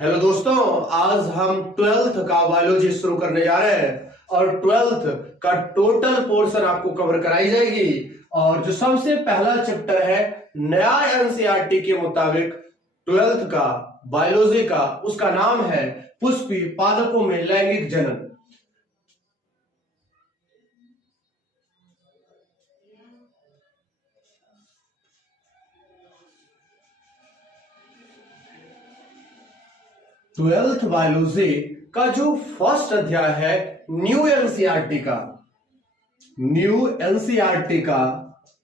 Hello दोस्तों, आज हम 12th का बायोलॉजी शुरू करने जा रहे हैं और 12th का टोटल पोर्शन आपको कवर कराई जाएगी। और जो सबसे पहला चैप्टर है नया एनसीईआरटी के मुताबिक 12th का बायोलॉजी का, उसका नाम है पुष्पी पादपों में लैंगिक जनन। ट्वेल्थ बायोलॉजी का जो फर्स्ट अध्याय है न्यू एनसीईआरटी का,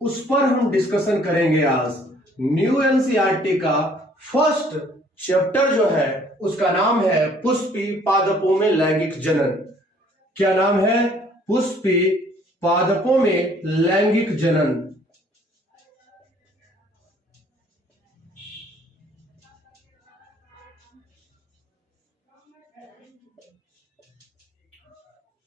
उस पर हम डिस्कशन करेंगे आज। न्यू एनसीईआरटी का फर्स्ट चैप्टर जो है उसका नाम है पुष्पी पादपों में लैंगिक जनन। क्या नाम है? पुष्पी पादपों में लैंगिक जनन।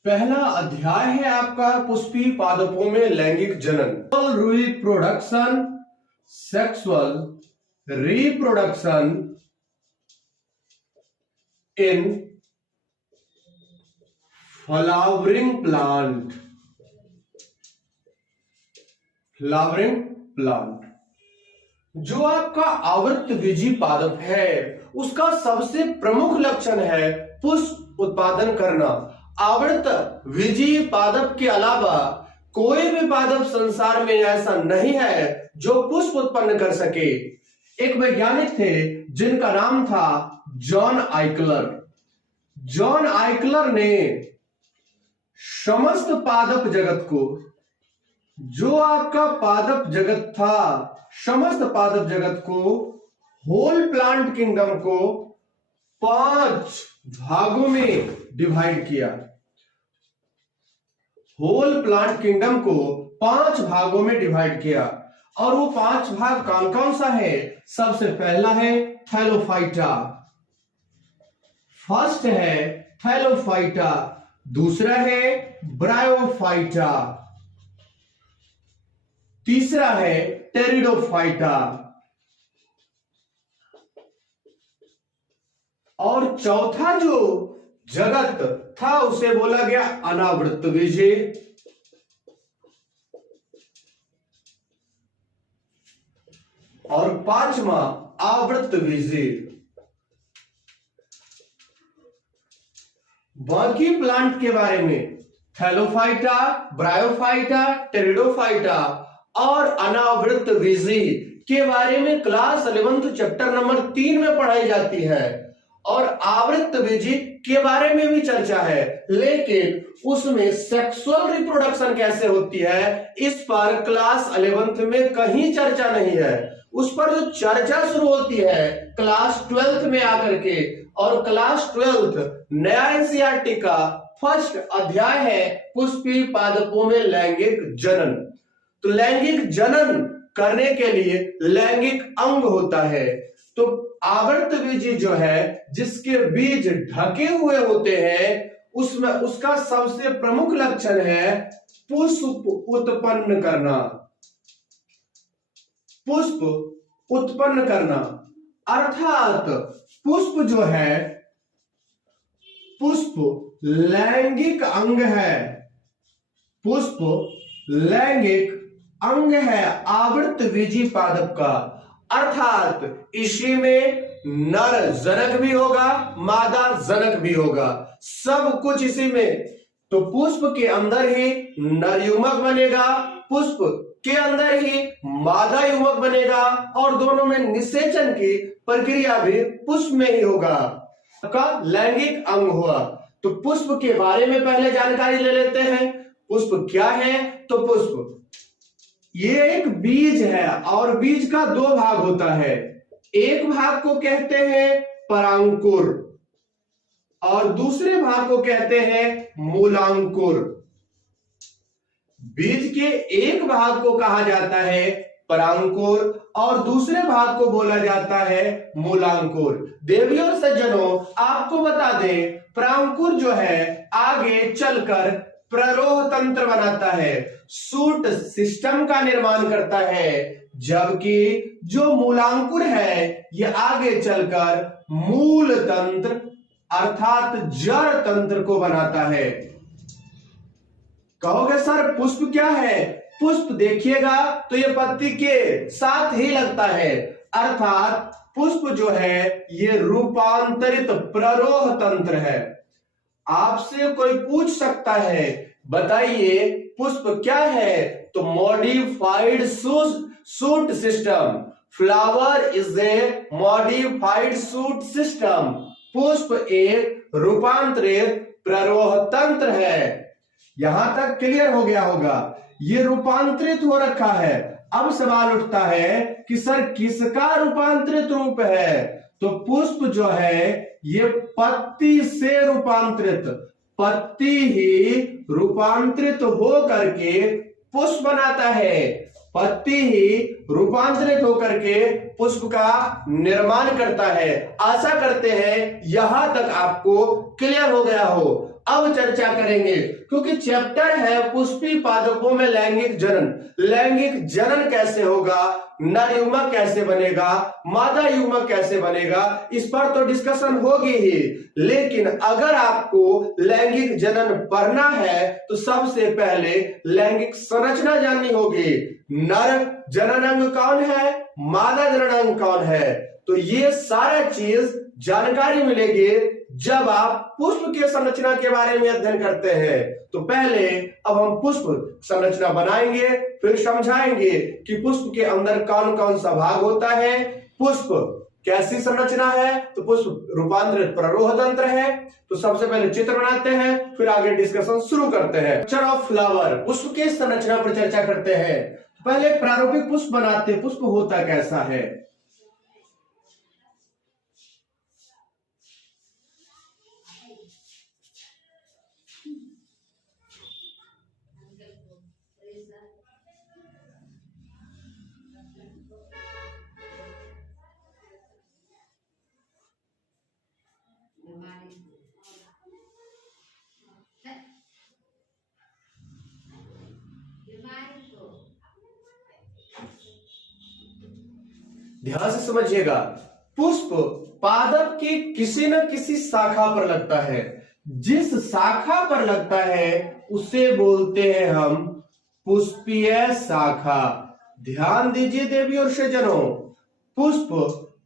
पहला अध्याय है आपका पुष्पी पादपों में लैंगिक जनन। Reproduction, sexual reproduction in flowering plant. जो आपका आवृतबीजी पादप है उसका सबसे प्रमुख लक्षण है पुष्प उत्पादन करना। आवृतबीजी पादप के अलावा कोई भी पादप संसार में ऐसा नहीं है जो पुष्प उत्पन्न कर सके। एक वैज्ञानिक थे जिनका नाम था जॉन आइकलर। जॉन आइकलर ने समस्त पादप जगत को, जो आपका पादप जगत था, समस्त पादप जगत को, होल प्लांट किंगडम को 5 भागों में डिवाइड किया। होल प्लांट किंगडम को 5 भागों में डिवाइड किया। और वो 5 भाग कौन कौन सा है? सबसे पहला है थैलोफाइटा, फर्स्ट है थैलोफाइटा, दूसरा है ब्रायोफाइटा, तीसरा है टेरिडोफाइटा और चौथा जो जगत था उसे बोला गया अनावृतबीजी। और 5वां आवृतबीजी। बाकी प्लांट के बारे में थैलोफाइटा, ब्रायोफाइटा, टेरिडोफाइटा और अनावृतबीजी के बारे में क्लास 11th चैप्टर नंबर 3 में पढ़ाई जाती है। और आवृतबीजी के बारे में भी चर्चा है, लेकिन उसमें सेक्सुअल रिप्रोडक्शन कैसे होती है इस पर क्लास 11th में कहीं चर्चा नहीं है। उस पर जो चर्चा शुरू होती है क्लास 12th में आकर के। और क्लास 12th नया एनसीईआरटी का फर्स्ट अध्याय है पुष्पी पादपों में लैंगिक जनन। तो लैंगिक जनन करने के लिए लैंगिक अंग होता है। तो आवृतबीजी जो है, जिसके बीज ढके हुए होते हैं, उसमें उसका सबसे प्रमुख लक्षण है पुष्प उत्पन्न करना। पुष्प उत्पन्न करना अर्थात पुष्प जो है, पुष्प लैंगिक अंग है। पुष्प लैंगिक अंग है आवृतबीजी पादप का। अर्थात इसी में नर जनक भी होगा, मादा जनक भी होगा, सब कुछ इसी में। तो पुष्प के अंदर ही नर युग्मक बनेगा, पुष्प के अंदर ही मादा युग्मक बनेगा और दोनों में निषेचन की प्रक्रिया भी पुष्प में ही होगा। का लैंगिक अंग हुआ। तो पुष्प के बारे में पहले जानकारी ले लेते हैं। पुष्प क्या है? तो पुष्प ये एक बीज है और बीज का 2 भाग होता है। एक भाग को कहते हैं परांकुर और दूसरे भाग को कहते हैं मूलांकुर। बीज के एक भाग को कहा जाता है परांकुर और दूसरे भाग को बोला जाता है मूलांकुर। देवियों और सज्जनों, आपको बता दें परांकुर जो है आगे चलकर प्ररोह तंत्र बनाता है, शूट सिस्टम का निर्माण करता है, जबकि जो मूलांकुर है ये आगे चलकर मूल तंत्र अर्थात जड़ तंत्र को बनाता है। कहोगे सर पुष्प क्या है? पुष्प देखिएगा तो ये पत्ती के साथ ही लगता है, अर्थात पुष्प जो है ये रूपांतरित प्ररोह तंत्र है। आपसे कोई पूछ सकता है बताइए पुष्प क्या है, तो modified shoot system, flower is a modified shoot system. पुष्प एक रूपांतरित प्ररोह तंत्र है। यहां तक क्लियर हो गया होगा। ये रूपांतरित हो रखा है। अब सवाल उठता है कि सर किसका रूपांतरित रूप है? तो पुष्प जो है ये पत्ती से रूपांतरित, पत्ती ही रूपांतरित हो करके पुष्प बनाता है, पत्ती ही रूपांतरित होकर के पुष्प का निर्माण करता है। आशा करते हैं यहां तक आपको क्लियर हो गया हो। अब चर्चा करेंगे, क्योंकि चैप्टर है पुष्पी पादपों में लैंगिक जनन। लैंगिक जनन कैसे होगा, नर युग्मक कैसे बनेगा, मादा युग्मक कैसे बनेगा, इस पर तो डिस्कशन होगी ही। लेकिन अगर आपको लैंगिक जनन पढ़ना है तो सबसे पहले लैंगिक संरचना जाननी होगी। नर जनन अंग कौन है, मादा जनन अंग कौन है, तो ये सारा चीज जानकारी मिलेगी जब आप पुष्प के संरचना के बारे में अध्ययन करते हैं। तो पहले अब हम पुष्प संरचना बनाएंगे, फिर समझाएंगे कि पुष्प के अंदर कौन कौन सा भाग होता है, पुष्प कैसी संरचना है। तो पुष्प रूपांतरित प्ररोह तंत्र है। तो सबसे पहले चित्र बनाते हैं, फिर आगे डिस्कशन शुरू करते हैं। स्ट्रक्चर ऑफ फ्लावर, पुष्प की संरचना पर चर्चा करते हैं। पहले प्रारूपिक पुष्प बनाते हैं, पुष्प होता कैसा है। ध्यान से समझिएगा, पुष्प पादप की किसी न किसी शाखा पर लगता है। जिस शाखा पर लगता है उसे बोलते हैं हम पुष्पीय शाखा। ध्यान दीजिए देवी और सज्जनों, पुष्प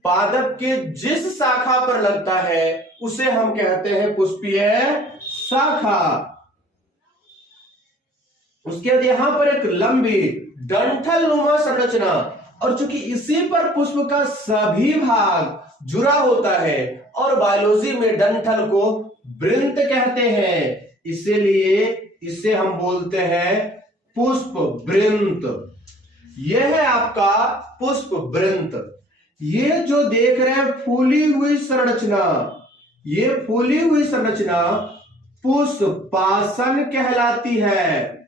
पादप के जिस शाखा पर लगता है उसे हम कहते हैं पुष्पीय शाखा। उसके बाद यहां पर एक लंबी डंठल नुमा संरचना, और चूंकि इसी पर पुष्प का सभी भाग जुड़ा होता है और बायोलॉजी में डंठल को वृंत कहते हैं, इसीलिए इसे हम बोलते हैं पुष्प वृंत। यह है आपका पुष्प वृंत। ये जो देख रहे हैं फूली हुई संरचना, ये फूली हुई संरचना पुष्पासन कहलाती है।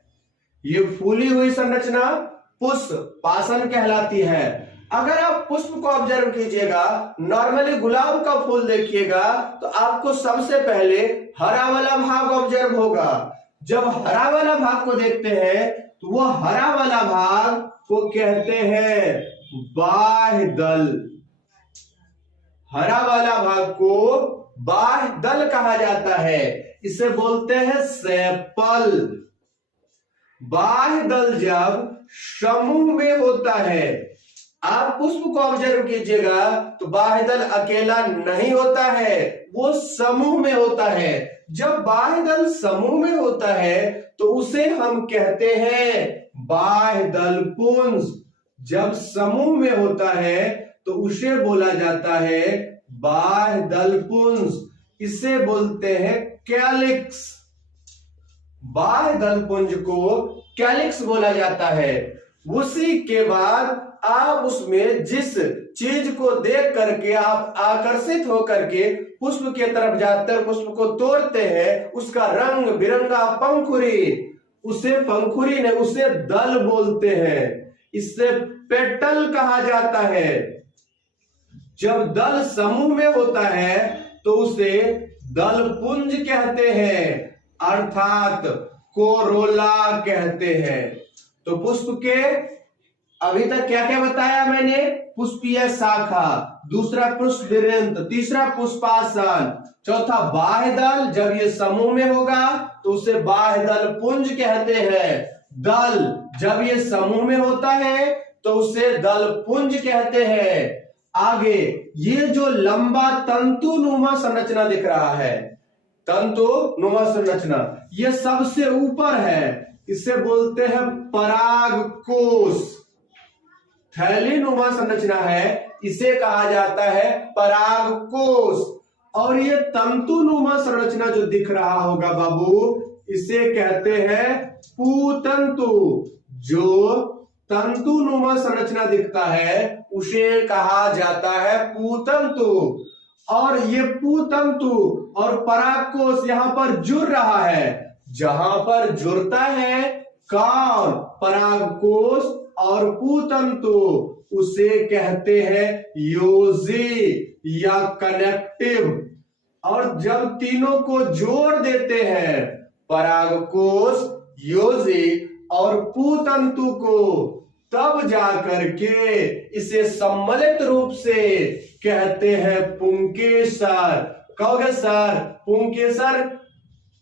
ये फूली हुई संरचना पुष्पासन कहलाती है। अगर आप पुष्प को ऑब्जर्व कीजिएगा, नॉर्मली गुलाब का फूल देखिएगा तो आपको सबसे पहले हरा वाला भाग ऑब्जर्व होगा। जब हरा वाला भाग को देखते हैं तो वो हरा वाला भाग को कहते हैं बाह्य दल। हरा वाला भाग को बाह्य दल कहा जाता है, इसे बोलते हैं सेपल। बाह्य दल जब समूह में होता है, आप पुष्प को ऑब्जर्व कीजिएगा तो बाह्य दल अकेला नहीं होता है, वो समूह में होता है। जब बाह्य दल समूह में होता है तो उसे हम कहते हैं बाह्य दल पुंज। जब समूह में होता है तो उसे बोला जाता है बाह्य दल पुंज। इसे बोलते हैं कैलिक्स। बाह्य दल पुंज को कैलिक्स बोला जाता है। उसी के बाद आप उसमें जिस चीज को देख करके आप आकर्षित होकर के पुष्प के तरफ जाते हैं, पुष्प को तोड़ते हैं, उसका रंग बिरंगा पंखुड़ी, उसे पंखुड़ी ने उसे दल बोलते हैं। इससे पेटल कहा जाता है। जब दल समूह में होता है तो उसे दल पुंज कहते हैं, अर्थात कोरोला कहते हैं। तो पुष्प के अभी तक क्या क्या बताया मैंने? पुष्पीय शाखा, दूसरा पुष्प वृंत, तीसरा पुष्पासन, चौथा बाह्य दल, जब ये समूह में होगा तो उसे बाह्य दल पुंज कहते हैं। दल जब ये समूह में होता है तो उसे दल पुंज कहते हैं। आगे ये जो लंबा तंतुनुमा संरचना दिख रहा है, तंतुनुमा संरचना, ये सबसे ऊपर है, इसे बोलते हैं परागकोश। थैलीनुमा संरचना है, इसे कहा जाता है परागकोश। और ये तंतुनुमा संरचना जो दिख रहा होगा बाबू, इसे कहते हैं पूतंतु। जो तंतुनुमा संरचना दिखता है उसे कहा जाता है पूतंतु। और ये पूतंतु और परागकोश यहां पर जुड़ रहा है, जहां पर जुड़ता है कौन? परागकोश और पूतंतु, उसे कहते हैं योजी या कनेक्टिव। और जब तीनों को जोड़ देते हैं, परागकोश, योजी और पूतंतु को, तब जाकर के इसे सम्मिलित रूप से कहते हैं पुंकेसर। कहोगे सर पुंकेसर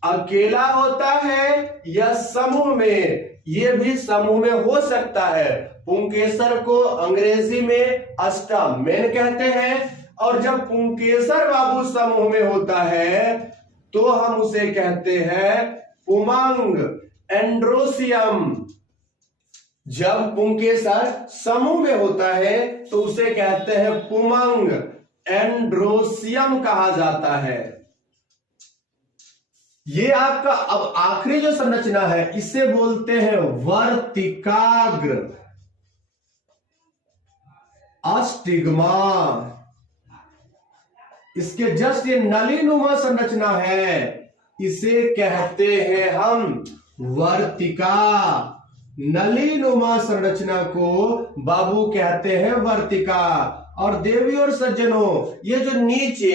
अकेला होता है या समूह में? ये भी समूह में हो सकता है। पुंकेसर को अंग्रेजी में अस्टामेन कहते हैं। और जब पुंकेसर बाबू समूह में होता है तो हम उसे कहते हैं पुमंग, एंड्रोसियम। जब पुंकेसर समूह में होता है तो उसे कहते हैं पुमंग, एंड्रोसियम कहा जाता है। ये आपका अब आखिरी जो संरचना है इसे बोलते हैं वर्तिकाग्र, अस्टिग्मा। इसके जस्ट ये नलीनुमा संरचना है, इसे कहते हैं हम वर्तिका। नलीनुमा संरचना को बाबू कहते हैं वर्तिका। और देवी और सज्जनों, ये जो नीचे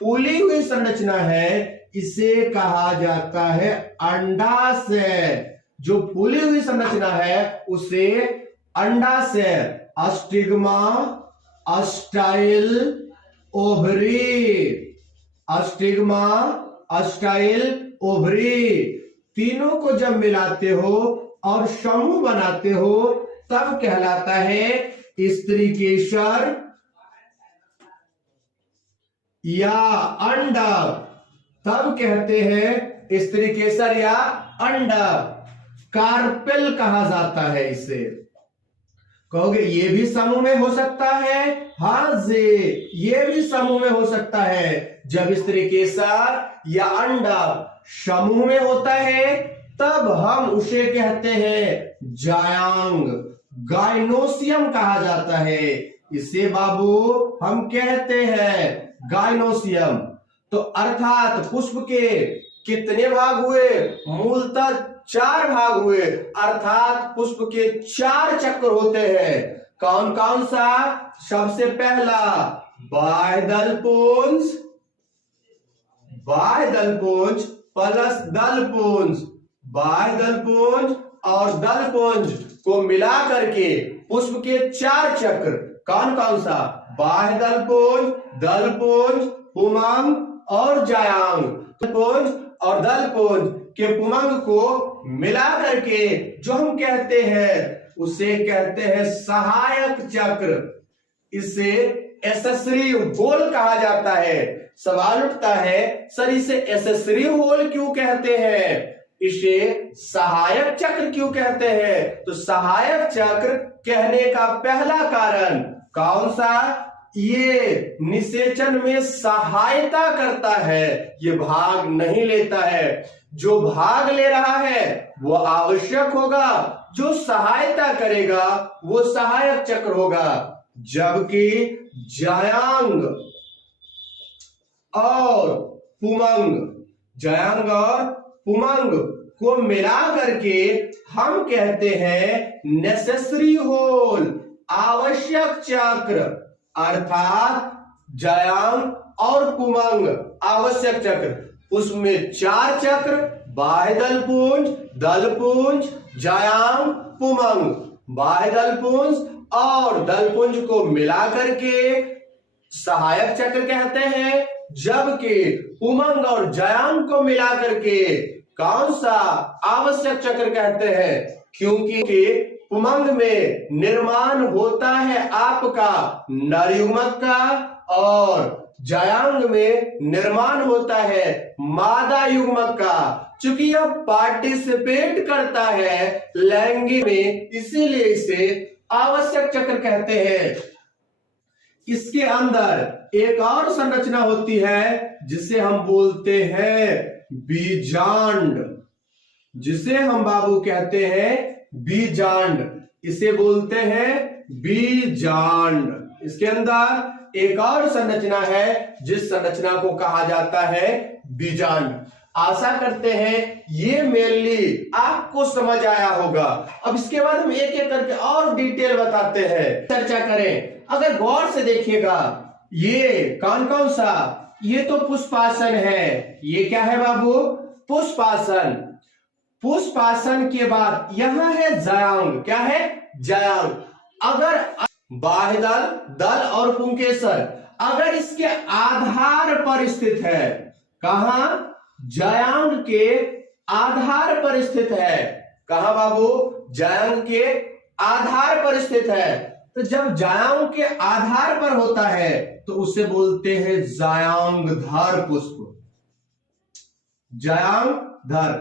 फूली हुई संरचना है इसे कहा जाता है अंडाशय। जो फूली हुई संरचना है उसे अंडाशय, अस्टिग्मा, अस्टाइल, ओवरी, अस्टिग्मा, अस्टाइल, ओवरी, तीनों को जब मिलाते हो और समूह बनाते हो तब कहलाता है स्त्रीकेसर या अंडक। तब कहते हैं स्त्रीकेसर या अंडक। कार्पेल कहा जाता है इसे। कहोगे ये भी समूह में हो सकता है? हाँ जी, ये भी समूह में हो सकता है। जब स्त्रीकेसर या अंडक समूह में होता है तब हम उसे कहते हैं जायांग, गाइनोसियम कहा जाता है। इसे बाबू हम कहते हैं गाइनोसियम। तो अर्थात पुष्प के कितने भाग हुए? मूलतः 4 भाग हुए। अर्थात पुष्प के 4 चक्र होते हैं। कौन कौन सा? सबसे पहला बाह्य दलपुंज, बाह्य दलपुंज प्लस दलपुंज, बाह्य दलपुंज और दलपुंज को मिला करके पुष्प के 4 चक्र। कौन कौन सा? बाह्य दलपुंज, दलपुंज, पुमंग और जायांग। दलपुंज और दलपुंज के पुमंग को मिला करके जो हम कहते हैं उसे कहते हैं सहायक चक्र। इसे एसेसरी होल कहा जाता है। सवाल उठता है सर इसे एसेसरी होल क्यों कहते हैं, इसे सहायक चक्र क्यों कहते हैं? तो सहायक चक्र कहने का पहला कारण कौन सा? ये निषेचन में सहायता करता है, ये भाग नहीं लेता है। जो भाग ले रहा है वो आवश्यक होगा, जो सहायता करेगा वो सहायक चक्र होगा। जबकि जायांग और पुमंग, जायांग और पुमंग को मिला करके हम कहते हैं नेसेसरी होल, आवश्यक चक्र। अर्थात जायांग और पुमंग आवश्यक चक्र। पुष्प में 4 चक्र, बाह्य दलपुंज, दलपुंज, जायांग, पुमंग। बाह्य दलपुंज और दलपुंज को मिलाकर के सहायक चक्र कहते हैं, जबकि पुमंग और जायांग को मिलाकर के कौन सा आवश्यक चक्र कहते हैं, क्योंकि पुमंग में निर्माण होता है आपका नर युग्मक का और जायांग में निर्माण होता है मादा युग्मक का। चूंकि यह पार्टिसिपेट करता है लैंगिक में, इसीलिए इसे आवश्यक चक्र कहते हैं। इसके अंदर एक और संरचना होती है जिसे हम बोलते हैं बीजांड, जिसे हम बाबू कहते हैं बीजांड, इसे बोलते हैं बीजांड। इसके अंदर एक और संरचना है जिस संरचना को कहा जाता है बीजांड। आशा करते हैं ये मेनली आपको समझ आया होगा। अब इसके बाद हम एक एक करके और डिटेल बताते हैं, चर्चा करें। अगर गौर से देखिएगा, ये कौन कौन सा, ये तो पुष्पासन है। ये क्या है बाबू? पुष्पासन। पुष्पासन के बाद यहां है जायांग। क्या है? जायांग। अगर बाह्य दल, दल और पुंकेसर अगर इसके आधार पर स्थित है, कहां? जायांग के आधार पर स्थित है। कहां बाबू? जायांग के आधार पर स्थित है। तो जब जायांग के आधार पर होता है तो उसे बोलते हैं जायांगधर पुष्प। जायांगधर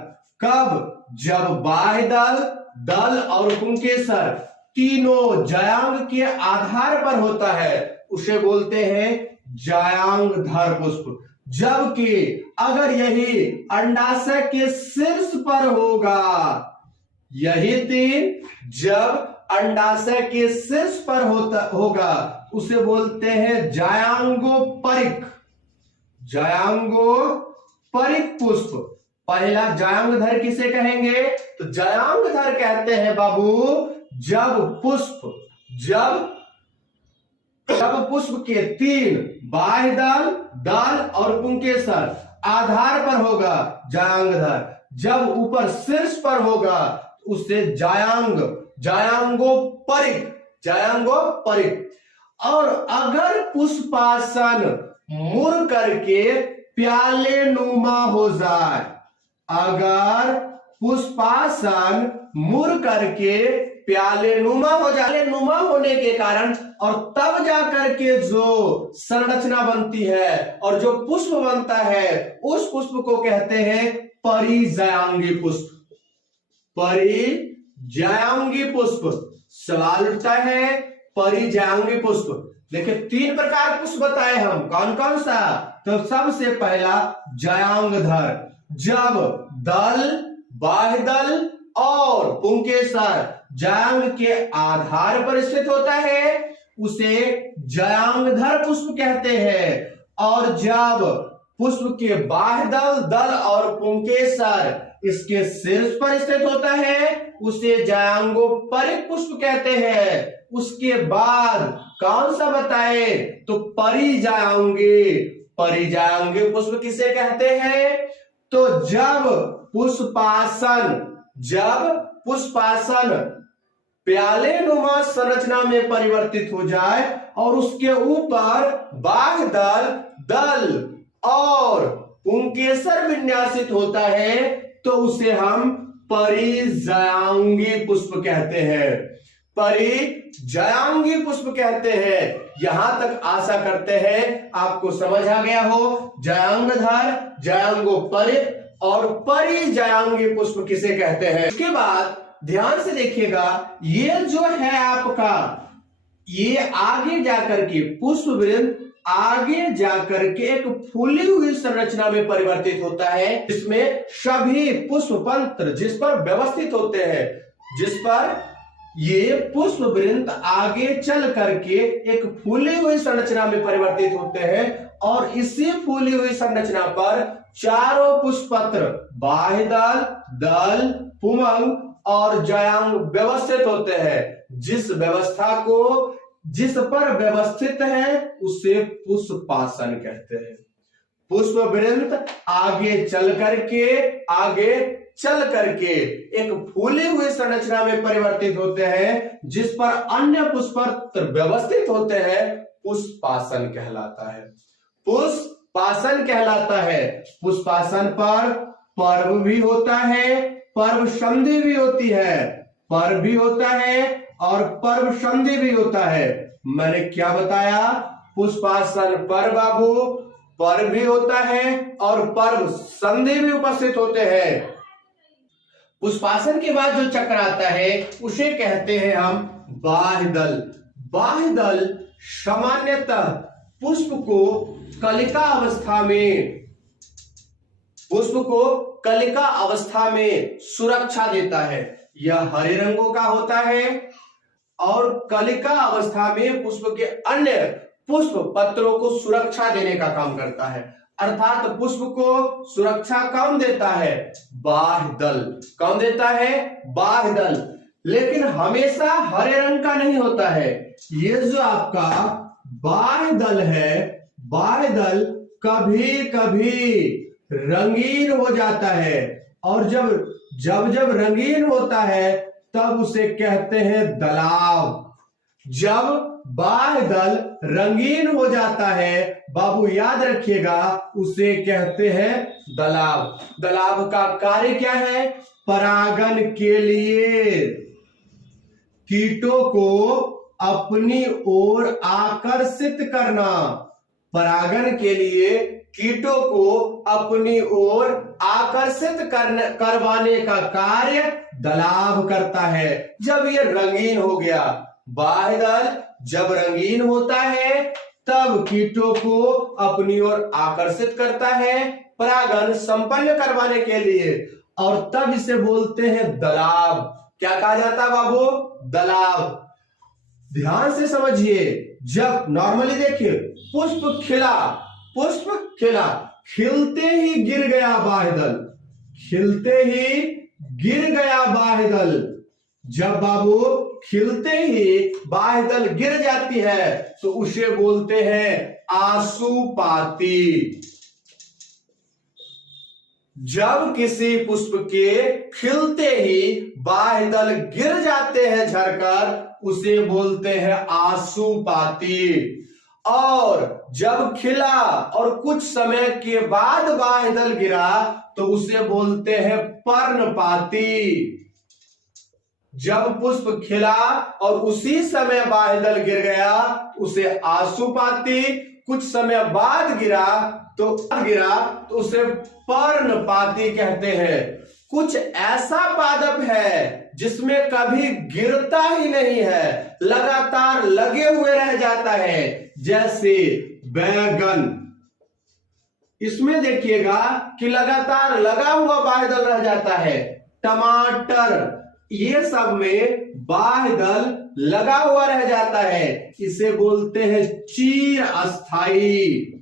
कब? जब बाह्य दल, दल और पुंकेसर तीनों जायांग के आधार पर होता है, उसे बोलते हैं जायांगधर पुष्प। जबकि अगर यही अंडाशय के शीर्ष पर होगा, यही तीन जब अंडाशय के शीर्ष पर होगा, उसे बोलते हैं जायांगोपरिक। जायांगोपरिक पुष्प। पहला जायांगधर किसे कहेंगे? तो जायांगधर कहते हैं बाबू जब पुष्प के तीन बाह्य दल, दल और पुंकेसर आधार पर होगा जायांगधर। जब ऊपर शीर्ष पर होगा उसे जायांगोपरिक। और अगर पुष्पासन मुड़ करके प्याले नुमा हो जाए, अगर पुष्पासन मुड़ करके प्याले नुमा हो जाए, नुमा होने के कारण और तब जाकर के जो संरचना बनती है और जो पुष्प बनता है, उस पुष्प को कहते हैं परिजायांगी पुष्प। परिजायांगी पुष्प। सवाल उठता है परिजायांगी पुष्प। देखिए 3 प्रकार पुष्प बताए हम, कौन कौन सा? तो सबसे पहला जायांगधर। जब दल, बाह्य दल और पुंकेसर जायांग के आधार पर स्थित होता है, उसे जायांगधर पुष्प कहते हैं। और जब पुष्प के बाह्य दल, दल और पुंकेसर इसके शीर्ष पर स्थित होता है, उसे जायांगोपरिक पुष्प कहते हैं। उसके बाद कौन सा बताए? तो परिजायांगी। परिजायांगी पुष्प किसे कहते हैं? तो जब पुष्पासन प्याले नुमा संरचना में परिवर्तित हो जाए और उसके ऊपर बाह्य दल, दल और पुंकेसर विन्यासित होता है, तो उसे हम परिजायांगी पुष्प कहते हैं। परिजायांगी पुष्प कहते हैं। यहां तक आशा करते हैं आपको समझ आ गया हो। जायांगधर, जायांगोपरिक और परिजायांगी पुष्प किसे कहते हैं। उसके बाद ध्यान से देखिएगा, ये जो है आपका, ये आगे जाकर के पुष्पवृंत आगे जाकर के एक फूली हुई संरचना में परिवर्तित होता है, जिसमें सभी पुष्पपत्र जिस पर व्यवस्थित होते हैं, जिस पर ये पुष्पवृंत आगे चल करके एक फूली हुई संरचना में परिवर्तित होते हैं। और इसी फूली हुई संरचना पर चारों पुष्पपत्र बाह्य दल, दल, पुमंग और जायांग व्यवस्थित होते हैं, जिस व्यवस्था को जिस पर व्यवस्थित है उसे पुष्पासन कहते हैं। पुष्प वृंत आगे चल करके एक फूली हुई संरचना में परिवर्तित होते हैं, जिस पर अन्य पुष्प व्यवस्थित होते हैं, पुष्पासन कहलाता है। पुष्पासन कहलाता है। पुष्पासन पर पर्व भी होता है, पर्व संधि भी होती है, पर्व भी होता है और पर्व संधि भी होता है। मैंने क्या बताया? पुष्पासन पर बाबू पर्व भी होता है और पर्व संधि भी उपस्थित होते हैं। पुष्पासन के बाद जो चक्र आता है उसे कहते हैं हम बाह्य दल। बाह्य दल सामान्यतः पुष्प को कलिका अवस्था में सुरक्षा देता है। यह हरे रंगों का होता है और कलिका अवस्था में पुष्प के अन्य पुष्प पत्रों को सुरक्षा देने का काम करता है। अर्थात पुष्प को सुरक्षा कौन देता है? बाह्य दल। कौन देता है? बाह्य दल। लेकिन हमेशा हरे रंग का नहीं होता है। ये जो आपका बाह्य दल है, बाह्य दल कभी कभी रंगीन हो जाता है और जब रंगीन होता है तब उसे कहते हैं दलाव। जब बाह्य दल रंगीन हो जाता है बाबू याद रखिएगा, उसे कहते हैं दलाव। दलाव का कार्य क्या है? परागन के लिए कीटों को अपनी ओर आकर्षित करना। परागन के लिए कीटों को अपनी ओर आकर्षित करवाने का कार्य दलाव करता है। जब ये रंगीन हो गया, बाह्य दल जब रंगीन होता है तब कीटों को अपनी ओर आकर्षित करता है परागन संपन्न करवाने के लिए, और तब इसे बोलते हैं दलाव। क्या कहा जाता है बाबू? दलाव। ध्यान से समझिए। जब नॉर्मली देखिए पुष्प खिला, खिलते ही गिर गया बाह्य दल, खिलते ही गिर गया बाह्य दल। जब बाबू खिलते ही बाह्य दल गिर जाती है तो उसे बोलते हैं आशुपाती। जब किसी पुष्प के खिलते ही बाह्य दल गिर जाते हैं झड़कर, उसे बोलते हैं आशुपाती। और जब खिला और कुछ समय के बाद बाह्य दल गिरा तो उसे बोलते हैं पर्णपाती। जब पुष्प खिला और उसी समय बाह्य दल गिर गया उसे आशुपाती, कुछ समय बाद गिरा तो उसे पर्णपाती कहते हैं। कुछ ऐसा पादप है जिसमें कभी गिरता ही नहीं है, लगातार लगे हुए रह जाता है, जैसे बैगन। इसमें देखिएगा कि लगातार लगा हुआ बाह्य दल रह जाता है। टमाटर, ये सब में बाह्य दल लगा हुआ रह जाता है, इसे बोलते हैं चिरस्थायी।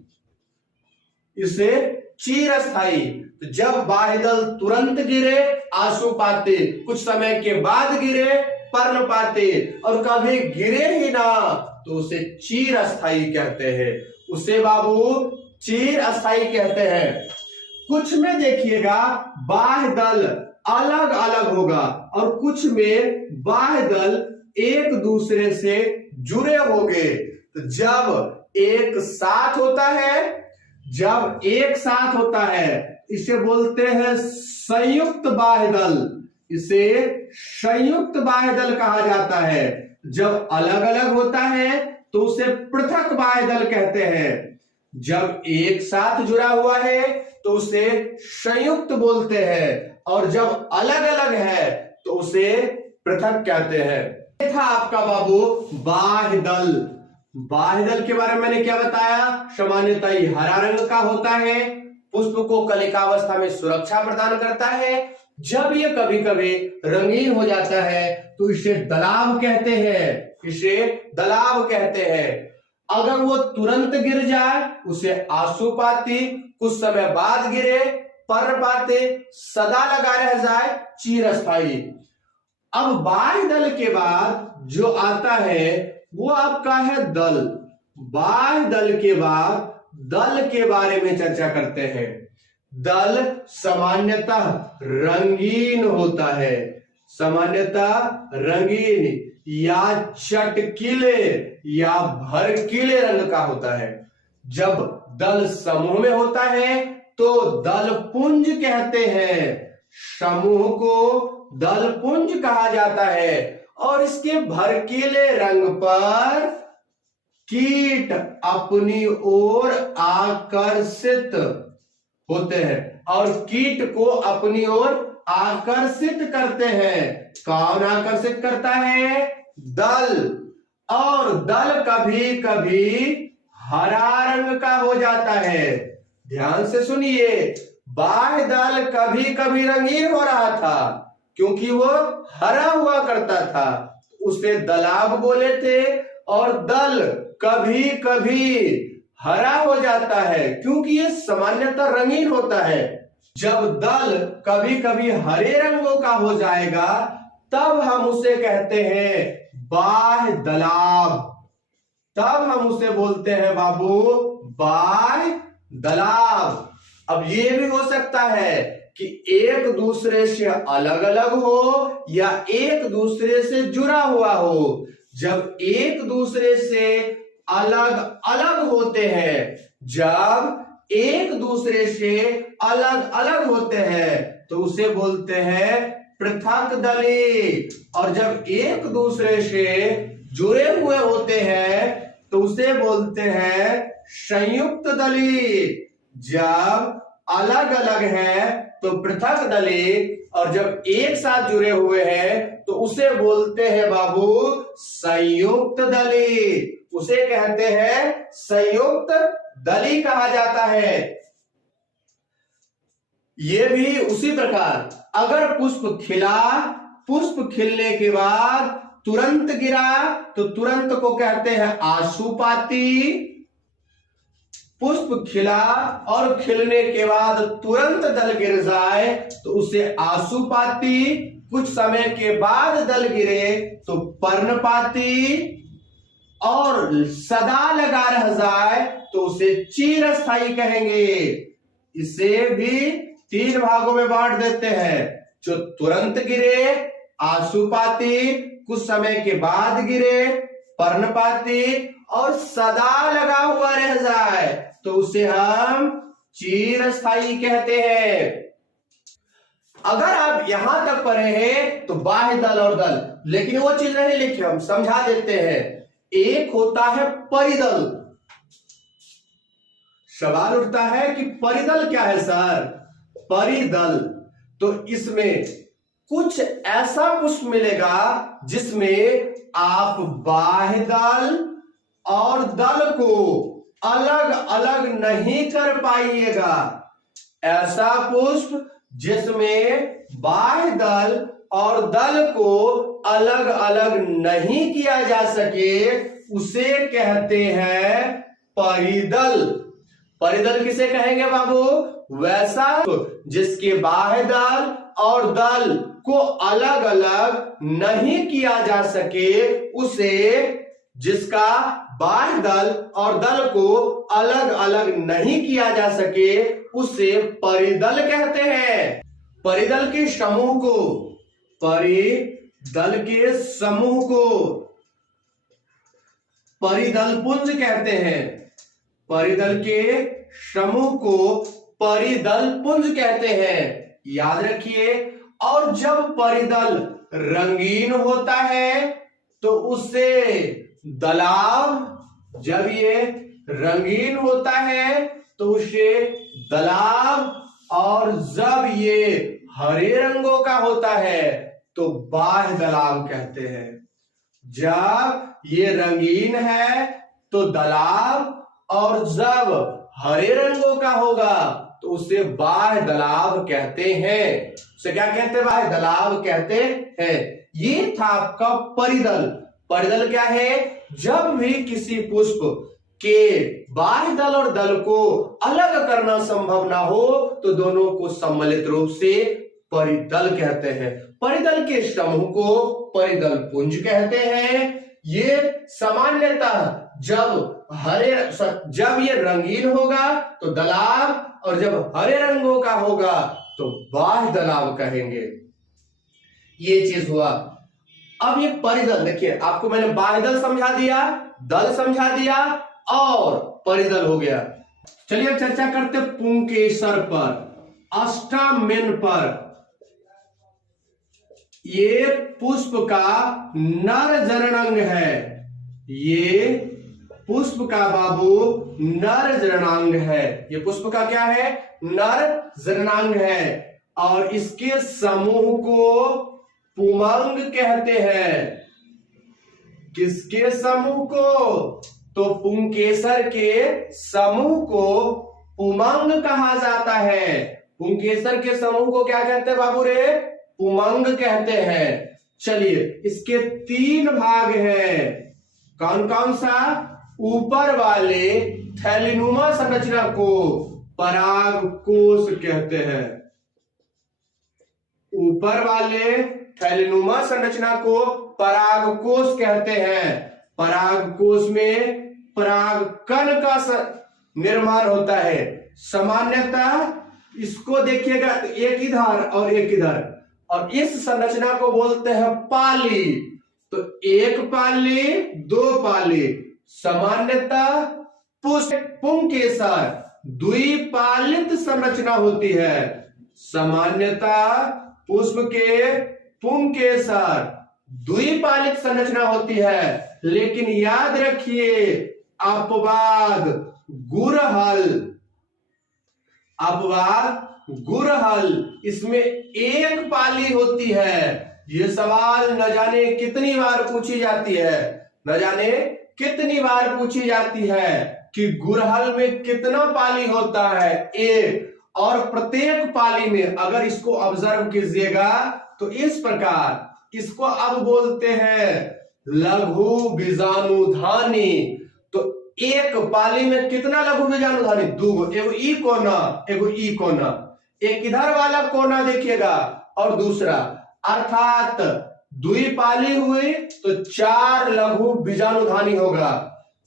इसे चिरस्थायी। तो जब बाह्य दल तुरंत गिरे आशुपाती, कुछ समय के बाद गिरे पर्णपाती, और कभी गिरे ही ना तो उसे चिरस्थायी कहते हैं। उसे बाबू चिरस्थायी कहते हैं। कुछ में देखिएगा बाह्य दल अलग अलग होगा और कुछ में बाह्य दल एक दूसरे से जुड़े होंगे। तो जब एक साथ होता है इसे बोलते हैं संयुक्त बाह्य दल। इसे संयुक्त बाह्य दल कहा जाता है। जब अलग अलग होता है तो उसे पृथक बाह्य दल कहते हैं। जब एक साथ जुड़ा हुआ है तो उसे संयुक्त बोलते हैं, और जब अलग अलग है तो उसे पृथक कहते हैं। ये था आपका बाबू बाह्य दल। बाह्य दल के बारे में मैंने क्या बताया? सामान्यतः हरा रंग का होता है, पुष्प को कलिकावस्था में सुरक्षा प्रदान करता है। जब ये कभी कभी रंगीन हो जाता है तो इसे दलाव कहते हैं। अगर वो तुरंत गिर जाए उसे आशुपाती, कुछ समय बाद गिरे पर्णपाती, सदा लगा रह जाए चिरस्थायी। अब बाह्य दल के बाद जो आता है वो आपका है दल। बाह्य दल के बाद दल के बारे में चर्चा करते हैं। दल सामान्यतः रंगीन होता है, सामान्यतः रंगीन या चटकीले या भड़कीले रंग का होता है। जब दल समूह में होता है तो दल पुंज कहते हैं, समूह को दल पुंज कहा जाता है। और इसके भड़कीले रंग पर कीट अपनी ओर आकर्षित होते हैं और कीट को अपनी ओर आकर्षित करते हैं। कौन आकर्षित करता है? दल। और दल कभी कभी हरा रंग का हो जाता है। ध्यान से सुनिए, बाह्य दल कभी कभी रंगीन हो रहा था क्योंकि वो हरा हुआ करता था, उसे दलाव बोले थे। और दल कभी कभी हरा हो जाता है क्योंकि ये सामान्यतः रंगीन होता है। जब दल कभी कभी हरे रंगों का हो जाएगा तब हम उसे कहते हैं बाह्य दलाव, तब हम उसे बोलते हैं बाबू बाह्य दलाव। अब ये भी हो सकता है कि एक दूसरे से अलग अलग हो या एक दूसरे से जुड़ा हुआ हो। जब एक दूसरे से अलग अलग होते हैं, जब एक दूसरे से अलग अलग होते हैं तो उसे बोलते हैं पृथक दली। और जब एक दूसरे से जुड़े हुए होते हैं तो उसे बोलते हैं संयुक्त दली। जब अलग अलग है तो पृथक दली, और जब एक साथ जुड़े हुए हैं तो उसे बोलते हैं बाबू संयुक्त दली। उसे कहते हैं संयुक्त दली कहा जाता है। ये भी उसी प्रकार, अगर पुष्प खिला, पुष्प खिलने के बाद तुरंत गिरा तो तुरंत को कहते हैं आशुपाती। पुष्प खिला और खिलने के बाद तुरंत दल गिर जाए तो उसे आशुपाती, कुछ समय के बाद दल गिरे तो पर्णपाती, और सदा लगा रह जाए तो उसे चिरस्थायी कहेंगे। इसे भी 3 भागों में बांट देते हैं। जो तुरंत गिरे आशुपाती, कुछ समय के बाद गिरे पर्णपाती, और सदा लगा हुआ रह जाए तो उसे हम चिरस्थायी कहते हैं। अगर आप यहां तक पढ़े हैं तो बाह्य दल और दल, लेकिन वो चीज नहीं लिखी, हम समझा देते हैं। एक होता है परिदल। सवाल उठता है कि परिदल क्या है सर? परिदल तो इसमें कुछ ऐसा पुष्प मिलेगा जिसमें आप बाह्य दल और दल को अलग अलग नहीं कर पाइएगा। ऐसा पुष्प जिसमें बाह्य दल और दल को अलग अलग नहीं किया जा सके उसे कहते हैं परिदल। परिदल किसे कहेंगे बाबू? वैसा जिसके बाह्य दल और दल को अलग अलग नहीं किया जा सके उसे, जिसका बाह्य दल और दल को अलग अलग नहीं किया जा सके उसे परिदल कहते हैं। परिदल के समूह को, परिदल के समूह को परिदल पुंज कहते हैं। परिदल के समूह को परिदल पुंज कहते हैं, याद रखिए। और जब परिदल रंगीन होता है तो उसे दलाव, जब ये रंगीन होता है तो उसे दलाव, और जब ये हरे रंगों का होता है तो बाह्य दलाव कहते हैं। जब ये रंगीन है तो दलाव, और जब हरे रंगों का होगा तो उसे बाह्य दलाव कहते हैं। उसे क्या कहते हैं? बाह्य दलाव कहते हैं। ये था आपका परिदल। परिदल क्या है? जब भी किसी पुष्प के बाह्य दल और दल को अलग करना संभव ना हो तो दोनों को सम्मिलित रूप से परिदल कहते हैं। परिदल के समूह को परिदल पुंज कहते हैं, ये सामान्यतः जब ये रंगीन होगा तो दलाव, और जब हरे रंगों का होगा तो बाह्य दलाव कहेंगे। ये चीज हुआ। अब ये परिदल, देखिए आपको मैंने बाह्य दल समझा दिया, दल समझा दिया और परिदल हो गया। चलिए चर्चा करते पुंकेसर पर, अस्टामेन पर। ये पुष्प का नर जननांग है, ये पुष्प का बाबू नर जननांग है। ये पुष्प का क्या है? नर जननांग है। और इसके समूह को पुमंग कहते हैं। किसके समूह को? तो पुंकेसर के समूह को पुमंग कहा जाता है। पुंकेसर के समूह को क्या कहते हैं बाबू रे? पुमंग कहते हैं। चलिए इसके 3 भाग हैं। कौन कौन सा? ऊपर वाले थैलीनुमा संरचना को परागकोश कहते हैं। ऊपर वाले थैलीनुमा संरचना को परागकोश कहते हैं। परागकोश में परागकण का निर्माण होता है। सामान्यतः इसको देखिएगा, एक इधर और एक इधर, और इस संरचना को बोलते हैं पाली। तो एक पाली, 2 पाली। सामान्यतः पुंकेसर द्विपालित संरचना होती है। सामान्यतः पुष्प के पुंकेसर द्विपालित संरचना होती है। लेकिन याद रखिए, अपवाद गुड़हल इसमें एक पाली होती है। ये सवाल न जाने कितनी बार पूछी जाती है, न जाने कितनी बार पूछी जाती है कि गुड़हल में कितना पाली होता है? एक। और प्रत्येक पाली में अगर इसको ऑब्जर्व कीजिएगा तो इस प्रकार, इसको अब बोलते हैं लघु बीजाणुधानी। तो एक पाली में कितना लघु बीजाणुधानी? 2। एगो ई कोना, एगो ई कोना, एक इधर वाला कोना देखिएगा और दूसरा, अर्थात द्विपाली हुई तो 4 लघु बीजाणुधानी होगा।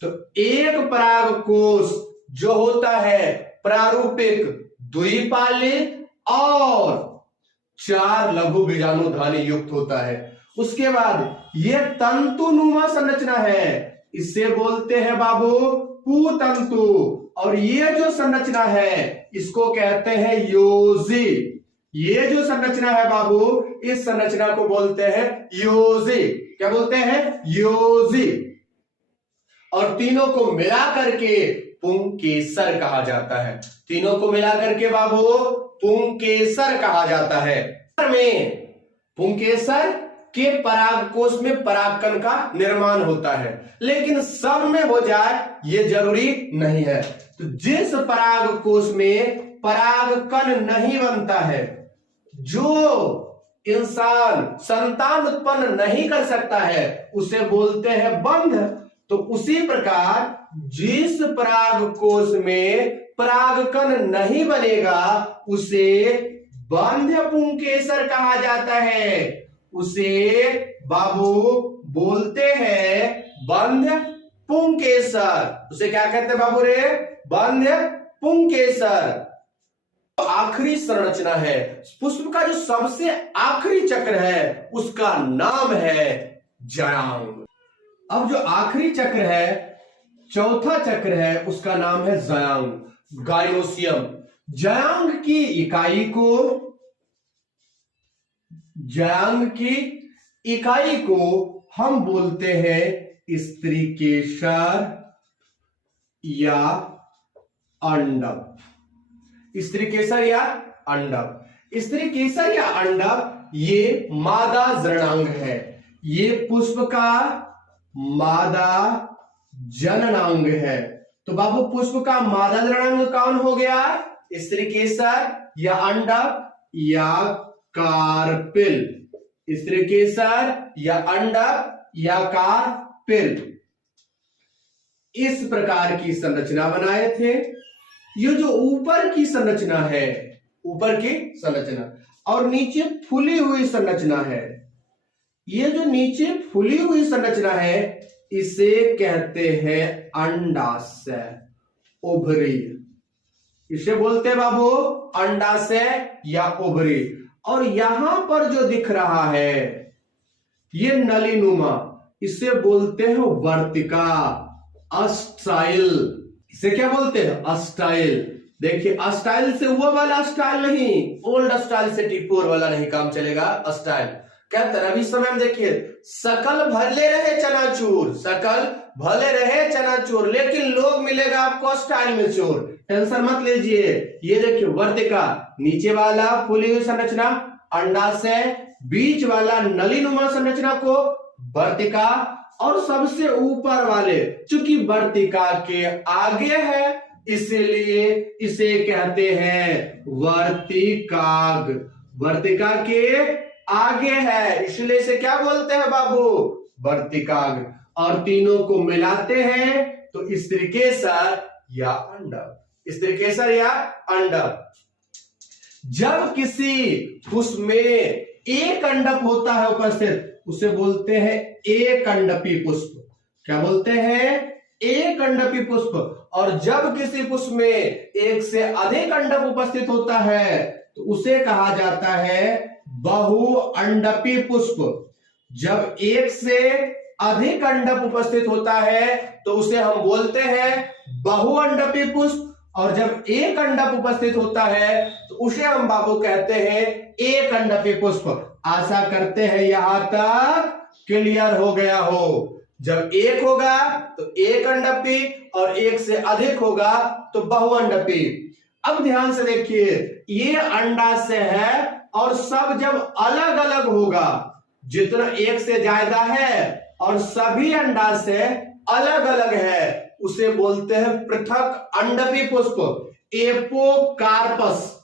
तो एक परागकोश जो होता है प्रारूपिक द्विपालित और 4 लघु बीजाणुधानी युक्त होता है। उसके बाद यह तंतुनुमा संरचना है, इसे बोलते हैं बाबू पुतंतु। और ये जो संरचना है इसको कहते हैं योजी। ये जो संरचना है बाबू, इस संरचना को बोलते हैं योजी। क्या बोलते हैं? योजी। और तीनों को मिला करके पुंकेसर कहा जाता है। तीनों को मिला करके बाबू पुंकेसर कहा जाता है। में पुंकेसर के परागकोश में परागकण का निर्माण होता है, लेकिन सब में हो जाए ये जरूरी नहीं है। तो जिस परागकोश में परागकण नहीं बनता है, जो इंसान संतान उत्पन्न नहीं कर सकता है, उसे बोलते हैं बंध। तो उसी प्रकार जिस परागकोश में परागकण नहीं बनेगा उसे बंध पुंकेसर कहा जाता है। उसे बाबू बोलते हैं बंध पुंकेसर। उसे क्या कहते हैं बाबू रे? बंध पुंकेसर। आखिरी संरचना है, पुष्प का जो सबसे आखिरी चक्र है उसका नाम है जयांग। अब जो आखिरी चक्र है, चौथा चक्र है, उसका नाम है जयांग, गाइनोसियम। जयांग की इकाई को हम बोलते हैं स्त्रीकेसर या अंडक। स्त्रीकेसर या अंडक। स्त्रीकेसर या अंडक ये मादा जननांग है। ये पुष्प का मादा जननांग है। तो बाबू पुष्प का मादा जननांग कौन हो गया? स्त्रीकेसर या अंडक या कार्पेल। स्त्रीकेसर या अंडक या कार्पेल। इस प्रकार की संरचना बनाए थे। ये जो ऊपर की संरचना है, ऊपर की संरचना और नीचे फूली हुई संरचना है, ये जो नीचे फूली हुई संरचना है इसे कहते हैं अंडाशय, ओवरी। इसे बोलते हैं बाबू अंडाशय या ओवरी। और यहां पर जो दिख रहा है ये नलीनुमा, इसे बोलते हैं वर्तिका, अस्टाइल। इसे क्या बोलते हैं? अस्टाइल। देखिए अस्टाइल से वो वाला स्टाइल नहीं, ओल्ड स्टाइल से टिपोर वाला नहीं काम चलेगा, अस्टाइल। कहते हैं अभी समय में देखिए, सकल भले रहे चनाचूर, सकल भले रहे चनाचूर, लेकिन लोग मिलेगा आपको स्टाइल में चोर। टेंशन मत लीजिए। ये देखिए वर्तिका, नीचे वाला फूली हुई संरचना अंडाशय, बीच वाला नलीनुमा संरचना को वर्तिका, और सबसे ऊपर वाले चूंकि वर्तिका के आगे है इसलिए इसे कहते हैं वर्तिकाग्र। वर्तिका के आगे है इसलिए इसे क्या बोलते हैं बाबू? वर्तिकाग्र। और तीनों को मिलाते हैं तो स्त्रीकेसर या अंडक, स्त्रीकेसर या अंडक। जब किसी पुष्प में एक अंडक होता है उपस्थित उसे बोलते हैं एक अंडपी पुष्प। क्या बोलते हैं? एक अंडपी पुष्प। और जब किसी पुष्प में एक से अधिक अंडक उपस्थित होता है तो उसे कहा जाता है बहुअंडपी पुष्प। जब एक से अधिक अंडक उपस्थित होता है तो उसे हम बोलते हैं बहुअंडपी पुष्प। और जब एक अंडक उपस्थित होता है तो उसे हम बाबू कहते हैं एक अंडपी पुष्प। आशा करते हैं यहां तक क्लियर हो गया हो। जब एक होगा तो एक अंडपी और एक से अधिक होगा तो बहुअंडपी। अब ध्यान से देखिए, ये अंडाशय है और सब जब अलग अलग होगा, जितना एक से ज्यादा है और सभी अंडाशय अलग अलग है उसे बोलते हैं पृथक अंडपी पुष्प, एपोकार्पस।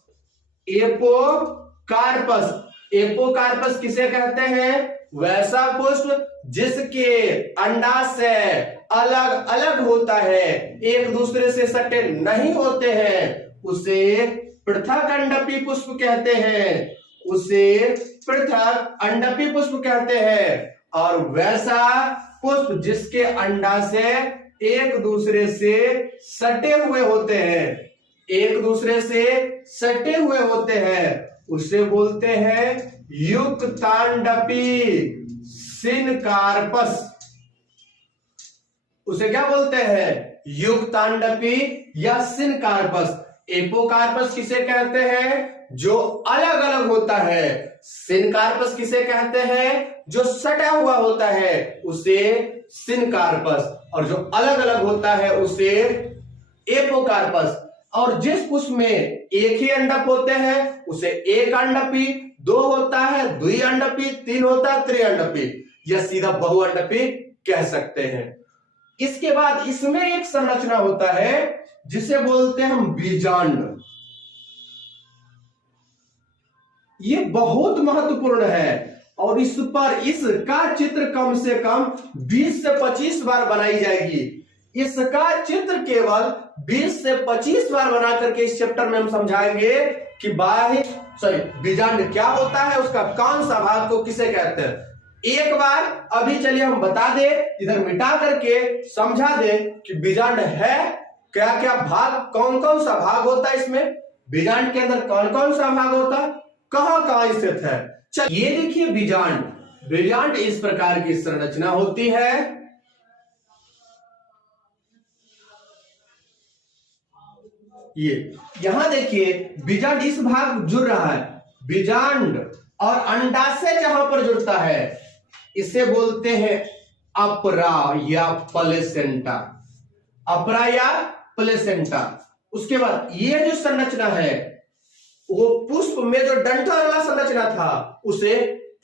एपोकार्पस। एपोकार्पस किसे कहते हैं? वैसा पुष्प जिसके अंडाशय अलग अलग होता है, एक दूसरे से सटे नहीं होते हैं, उसे पृथक अंडपी पुष्प कहते हैं। उसे पृथक अंडपी पुष्प कहते हैं। और वैसा पुष्प जिसके अंडाशय एक दूसरे से सटे हुए होते हैं, एक दूसरे से सटे हुए होते हैं, उसे बोलते हैं युक्तांडपी सिनकार्पस। उसे क्या बोलते हैं? युक्तांडपी या सिनकार्पस। एपोकार्पस किसे कहते हैं? जो अलग अलग होता है। सिनकार्पस किसे कहते हैं? जो सटा हुआ होता है, उसे सिनकार्पस। और जो अलग अलग होता है उसे एपोकार्पस। और जिस पुष्प में एक ही अंडक होते हैं उसे एक अंडपी, दो होता है द्विअंडपी, तीन होता है त्रिअंडपी, या सीधा बहुअंडपी कह सकते हैं। इसके बाद इसमें एक संरचना होता है जिसे बोलते हैं हम बीजांड। ये बहुत महत्वपूर्ण है और इस पर इसका चित्र कम से कम 20 से 25 बार बनाई जाएगी। इसका चित्र केवल 20 से 25 बार बना करके इस चैप्टर में हम समझाएंगे कि बीजांड क्या होता है, उसका कौन सा भाग को किसे कहते हैं। एक बार अभी चलिए हम बता दे, इधर मिटा करके समझा दे कि बीजांड है क्या क्या भाग, कौन कौन सा भाग होता है इसमें, बीजांड के अंदर कौन कौन सा भाग होता है, कहां कहां स्थित है। चलिए ये देखिए बीजांड। बीजांड इस प्रकार की संरचना होती है। ये यहां देखिए बीजांड इस भाग जुड़ रहा है। बीजांड और अंडाशय जहां पर जुड़ता है इसे बोलते हैं अपरा या प्लेसेंटा। अपरा या प्लेसेंटा। उसके बाद ये जो संरचना है वो पुष्प में जो डंठल वाला संरचना था उसे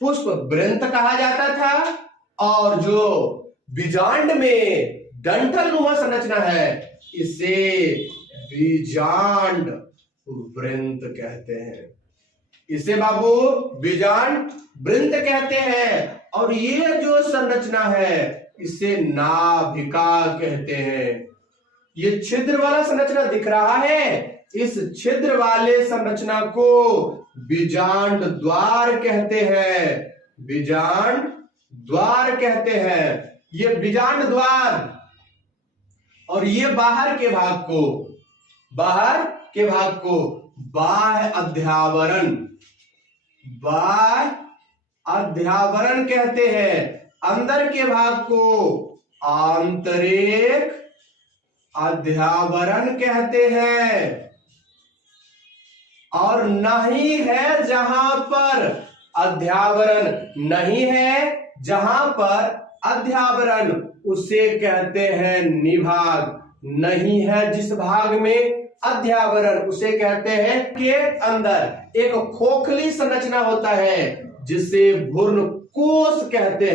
पुष्प वृंत कहा जाता था। और जो बीजांड में डंठल नुमा संरचना है इसे बीजांड वृंत कहते हैं। इसे बाबू बीजांड वृंत कहते हैं। और ये जो संरचना है इसे नाभिका कहते हैं। ये छिद्र वाला संरचना दिख रहा है, इस छिद्र वाले संरचना को बीजांड द्वार कहते हैं। बीजांड द्वार कहते हैं। ये बीजांड द्वार और ये बाहर के भाग को बाह्य अध्यावरण कहते हैं। अंदर के भाग को आंतरिक अध्यावरण कहते हैं। और नहीं है जहां पर अध्यावरण नहीं है, जहां पर अध्यावरण उसे कहते हैं निभाग। नहीं है जिस भाग में अध्यावरण उसे कहते हैं के अंदर एक खोखली संरचना होता है जिसे भ्रूणकोश कहते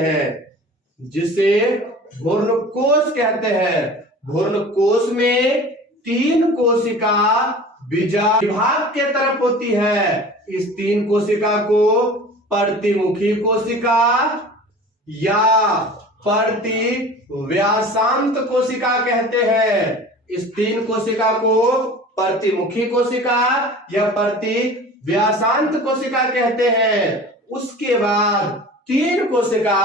हैं। भ्रूणकोश में 3 कोशिका विभाग के तरफ होती है। इस 3 कोशिका को प्रतिमुखी कोशिका या प्रतिव्यासांत कोशिका कहते हैं। इस 3 कोशिका को प्रतिमुखी कोशिका या प्रतिव्यासांत कोशिका कहते हैं। उसके बाद 3 कोशिका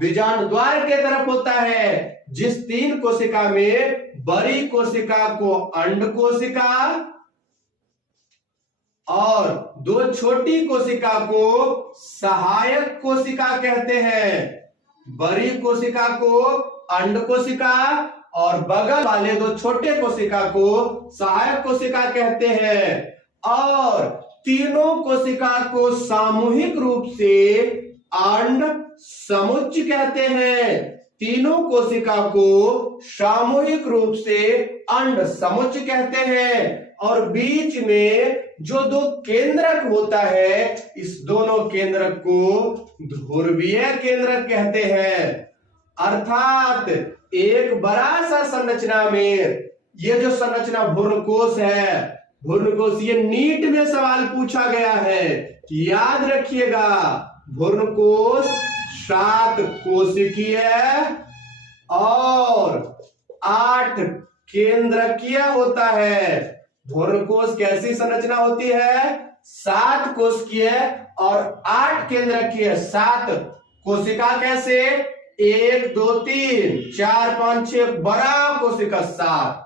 बीजांड द्वार के तरफ होता है, जिस 3 कोशिका में बड़ी कोशिका को अंड कोशिका और 2 छोटी कोशिका को सहायक कोशिका कहते हैं। बड़ी कोशिका को अंड कोशिका और बगल वाले 2 छोटे कोशिका को सहायक कोशिका कहते हैं। और तीनों कोशिका को सामूहिक रूप से अंड समुच्च कहते हैं। तीनों कोशिका को सामूहिक रूप से अंड समुच्च कहते हैं। और बीच में जो 2 केंद्रक होता है, इस दोनों केंद्रक को ध्रुवीय केंद्रक कहते हैं। अर्थात एक बड़ा सा संरचना में ये जो संरचना भ्रूणकोश है, भ्रूणकोश, ये नीट में सवाल पूछा गया है, याद रखिएगा। भ्रूणकोश 7 कोशिकीय और 8 केंद्रकीय होता है। भ्रूणकोश कैसी संरचना होती है? 7 कोशिकीय और 8 केंद्रकीय। 7 कोशिका कैसे? 1 2 3 4 5 6 बड़ा कोशिका 7,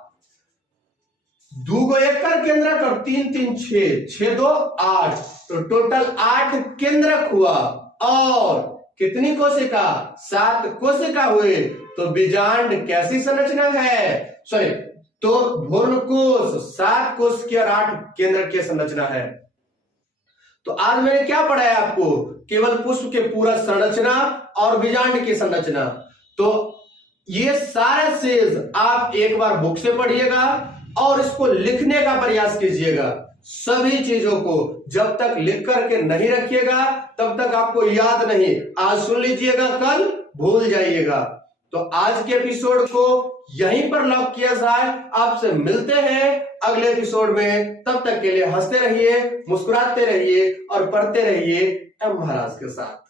2 एकल केंद्रक और 3 3 6 6 2 8, तो टोटल 8 केंद्रक हुआ। और कितनी कोशिका? 7 कोशिका हुए। तो बीजांड कैसी संरचना है? सॉरी, तो भ्रूणकोश 7 कोशिकीय और 8 केंद्रकीय संरचना है। तो आज मैंने क्या पढ़ाया आपको? केवल पुष्प के पूरा संरचना और बीजांड की संरचना। तो ये सारा चीज आप एक बार बुक से पढ़िएगा और इसको लिखने का प्रयास कीजिएगा। सभी चीजों को जब तक लिख करके नहीं रखिएगा तब तक आपको याद नहीं। आज सुन लीजिएगा, कल भूल जाइएगा। तो आज के एपिसोड को यहीं पर लॉक किया जाए। आपसे मिलते हैं अगले एपिसोड में। तब तक के लिए हंसते रहिए, मुस्कुराते रहिए और पढ़ते रहिए एम महाराज के साथ।